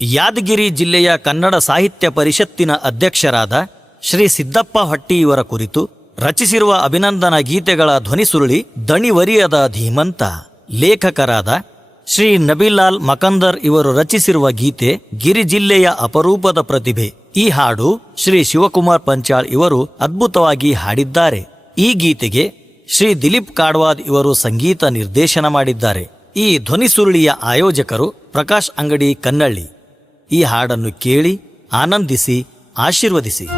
ಯಾದಗಿರಿ ಜಿಲ್ಲೆಯ ಕನ್ನಡ ಸಾಹಿತ್ಯ ಪರಿಷತ್ತಿನ ಅಧ್ಯಕ್ಷರಾದ ಶ್ರೀ ಸಿದ್ದಪ್ಪ ಹೊಟ್ಟಿ ಇವರ ಕುರಿತು ರಚಿಸಿರುವ ಅಭಿನಂದನಾ ಗೀತೆಗಳ ಧ್ವನಿಸುರುಳಿ ದಣಿವರಿಯದ ಧೀಮಂತ. ಲೇಖಕರಾದ ಶ್ರೀ ನಬಿಲಾಲ್ ಮಕಂದರ್ ಇವರು ರಚಿಸಿರುವ ಗೀತೆ ಗಿರಿ ಜಿಲ್ಲೆಯ ಅಪರೂಪದ ಪ್ರತಿಭೆ. ಈ ಹಾಡು ಶ್ರೀ ಶಿವಕುಮಾರ್ ಪಂಚಾಳ್ ಇವರು ಅದ್ಭುತವಾಗಿ ಹಾಡಿದ್ದಾರೆ. ಈ ಗೀತೆಗೆ ಶ್ರೀ ದಿಲೀಪ್ ಕಾಡ್ವಾದ್ ಇವರು ಸಂಗೀತ ನಿರ್ದೇಶನ ಮಾಡಿದ್ದಾರೆ. ಈ ಧ್ವನಿಸುರುಳಿಯ ಆಯೋಜಕರು ಪ್ರಕಾಶ್ ಅಂಗಡಿ ಕನ್ನಳ್ಳಿ. ಈ ಹಾಡನ್ನು ಕೇಳಿ ಆನಂದಿಸಿ ಆಶೀರ್ವದಿಸಿ.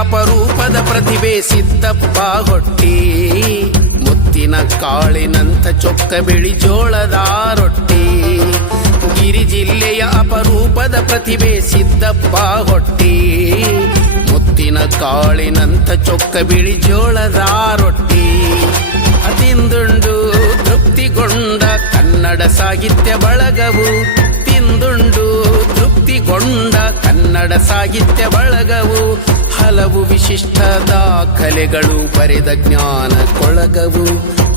ಅಪರೂಪದ ಪ್ರತಿಭೆ ಸಿದ್ದಪ್ಪ ಹೊಟ್ಟಿ, ಮುತ್ತಿನ ಕಾಳಿನಂಥ ಚೊಕ್ಕ ಬಿಳಿ ಜೋಳದ ರೊಟ್ಟಿ. ಗಿರಿ ಜಿಲ್ಲೆಯ ಅಪರೂಪದ ಪ್ರತಿಭೆ ಸಿದ್ದಪ್ಪ ಹೊಟ್ಟಿ, ಮುತ್ತಿನ ಕಾಳಿನಂಥ ಚೊಕ್ಕ ಬಿಳಿ ಜೋಳದ ರೊಟ್ಟಿ. ತಿಂದುಂಡು ತೃಪ್ತಿಗೊಂಡ ಕನ್ನಡ ಸಾಹಿತ್ಯ ಬಳಗವು, ತಿಂದುಂಡು ತೃಪ್ತಿಗೊಂಡ ಕನ್ನಡ ಸಾಹಿತ್ಯ ಬಳಗವು. ಹಲವು ವಿಶಿಷ್ಟ ದಾಖಲೆಗಳು ಬರೆದ ಜ್ಞಾನ ಕೊಳಗವು,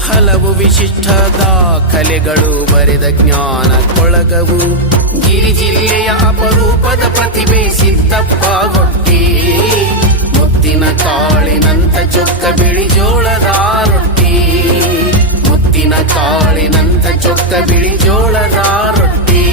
ಹಲವು ವಿಶಿಷ್ಟ ದಾಖಲೆಗಳು ಬರೆದ ಜ್ಞಾನ ಕೊಳಗವು. ಗಿರಿ ಜಿಲ್ಲೆಯ ಅಪರೂಪದ ಪ್ರತಿಭೆ ಸಿದ್ದಪ್ಪ ಹೊಟ್ಟಿ, ಮುತ್ತಿನ ಕಾಳಿನಂಥ ಚೊಕ್ಕ ಬಿಳಿ ಜೋಳದ ರೊಟ್ಟಿ, ಮುತ್ತಿನ ಕಾಳಿನಂಥ ಚೊಕ್ಕ ಬಿಳಿ ಜೋಳದ ರೊಟ್ಟಿ.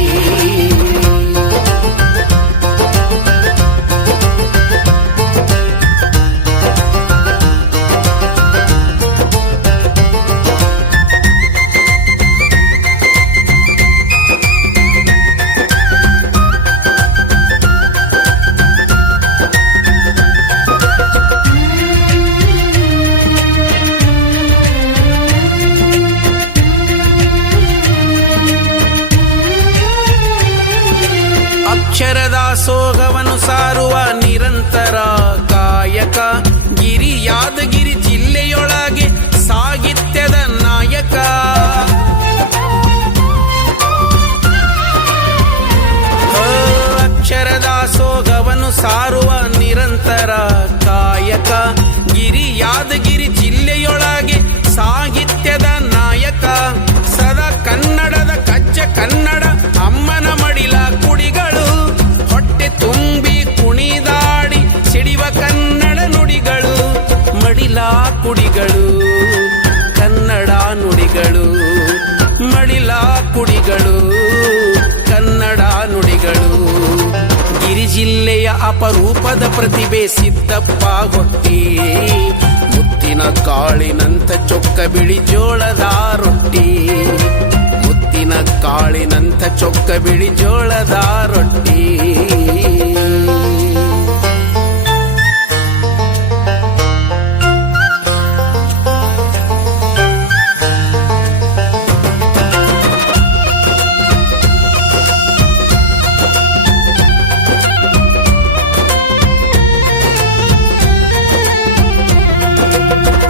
ಅಕ್ಷರದ ಸೋಗವನ್ನು ಸಾರುವ ನಿರಂತರ ಕಾಯಕ, ಗಿರಿ ಯಾದಗಿರಿ ಜಿಲ್ಲೆಯೊಳಗೆ ಸಾಹಿತ್ಯದ ನಾಯಕ. ಅಕ್ಷರದ ಸೋಗವನ್ನು ಸಾರುವ ನಿರಂತರ ಕಾಯಕ, ಗಿರಿ ಯಾದಗಿರಿ ಜಿಲ್ಲೆಯೊಳಗೆ ಸಾಹಿತ್ಯದ ನಾಯಕ. ಸದಾ ಕನ್ನಡದ ಕಚ್ಚ ಕನ್ನಡ ಅಮ್ಮನ ಮಡಿಲ ಕುಡಿಗಳು, ಹೊಟ್ಟೆ ತುಂಬಿ ಕುಣಿದಾಡಿ ಸಿಡಿವ ಕನ್ನಡ ನುಡಿಗಳು. ಮಡಿಲ ಕುಡಿಗಳು ಕನ್ನಡ ನುಡಿಗಳು, ಮಡಿಲ ಕುಡಿಗಳು ಕನ್ನಡ ನುಡಿಗಳು. ಗಿರಿ ಜಿಲ್ಲೆಯ ಅಪರೂಪದ ಪ್ರತಿಭೆ ಸಿದ್ದಪ್ಪ ಹೊಟ್ಟಿ, ಮುತ್ತಿನ ಕಾಳಿನಂಥ ಚೊಕ್ಕ ಬಿಳಿ ಜೋಳದ ರೊಟ್ಟಿ, ಮುತ್ತಿನ ಕಾಳಿನಂಥ ಚೊಕ್ಕ ಬಿಳಿ ಜೋಳದ ರೊಟ್ಟಿ.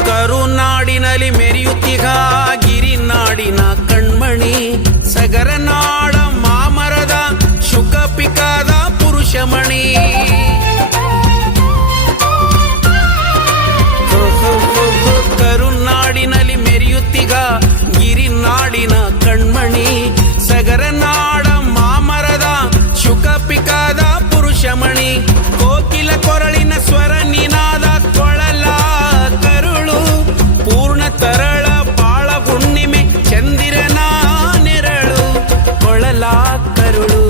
ಕರುನಾಡಿನಲ್ಲಿ ಮೆರೆಯುತ್ತಿಗ ಗಿರಿನಾಡಿನ ಕಣ್ಮಣಿ, ಸಗರನಾಡ ಮಾಮರದ ಶುಕ ಪಿಕಾದ ಪುರುಷಮಣಿ. ಕರುನಾಡಿನಲ್ಲಿ ಮೆರೆಯುತ್ತಿಗ ಗಿರಿನಾಡಿನ ಕಣ್ಮಣಿ, ಸಗರನಾಡ ಮಾಮರದ ಶುಕ ಪಿಕಾದ ಪುರುಷಮಣಿ. ಕೋಕಿಲ ಕೊರಳಿನ ಸ್ವರ ನಿನಾದ ಕೊಳಲ ಕರುಳು, ಪೂರ್ಣ ತರಳ ಬಾಳ ಹುಣ್ಣಿಮೆ ಚಂದಿರನ ನೆರಳು. ಕೊಳಲ ಕರುಳು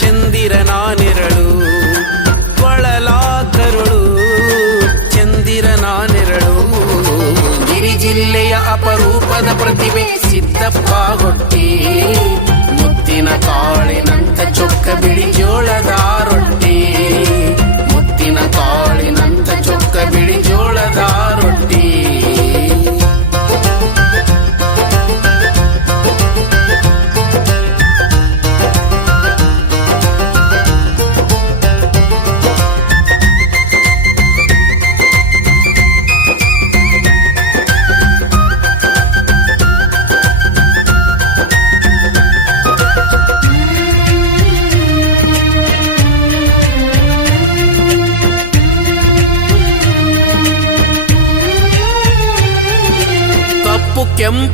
ಚಂದಿರನ ನೆರಳು, ಕೊಳಲ ಕರುಳು ಚಂದಿರನ ನೆರಳು. ಗಿರಿ ಜಿಲ್ಲೆಯ ಅಪರೂಪದ ಪ್ರತಿಭೆ ಸಿದ್ದಪ್ಪ ಹೊಟ್ಟಿ, ಮುತ್ತಿನ ಕಾಳಿನಂಥ ಚೊಕ್ಕ ಬಿಳಿ ಜೋಳದ ರೊಟ್ಟಿ, ಮುತ್ತಿನ ಕಾಳಿನಂಥ ಚೊಕ್ಕ ಬಿಳಿ ಜೋಳದ ರೊಟ್ಟಿ.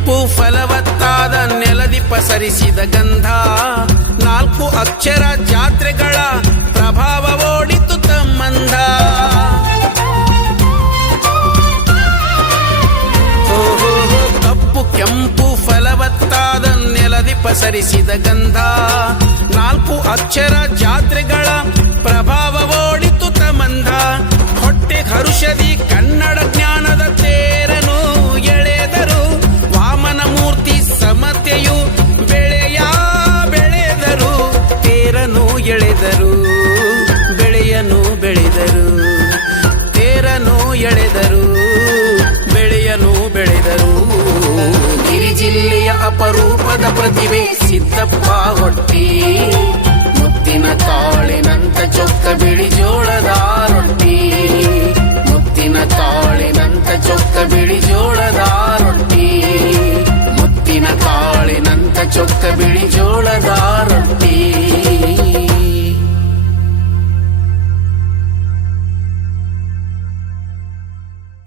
ಕೆಂಪು ಫಲವತ್ತಾದ ನೆಲದಿ ಪಸರಿಸಿದ ಗಂಧ 4 ಅಕ್ಷರ ಜಾತ್ರೆಗಳ ಪ್ರಭಾವ ಓಡಿತು ತಮ್ಮಂದ. ಕಪ್ಪು ಕೆಂಪು ಫಲವತ್ತಾದ ನೆಲದಿ ಪಸರಿಸಿದ ಗಂಧ 4 ಅಕ್ಷರ ಜಾತ್ರೆಗಳ ಪ್ರಭಾವ ಓಡಿತು ತಮ್ಮಂದ. ಹೊಟ್ಟೆ ಹರುಷದಿ ಕನ್ನಡ ಜ್ಞಾನದ ತೇರನು ಎಳೆದರು. ವಾಮನ ಮೂರ್ತಿ ಸಮತೆಯು ಬೆಳೆದರು. ತೇರನು ಎಳೆದರು, ಬೆಳೆಯನು ಬೆಳೆದರು. ತೇರನು ಎಳೆದರು, ಬೆಳೆಯನು ಬೆಳೆದರು. ಗಿರಿ ಜಿಲ್ಲೆಯ ಅಪರೂಪದ ಪ್ರತಿಭೆ ಸಿದ್ದಪ್ಪ ಹೊಟ್ಟಿ.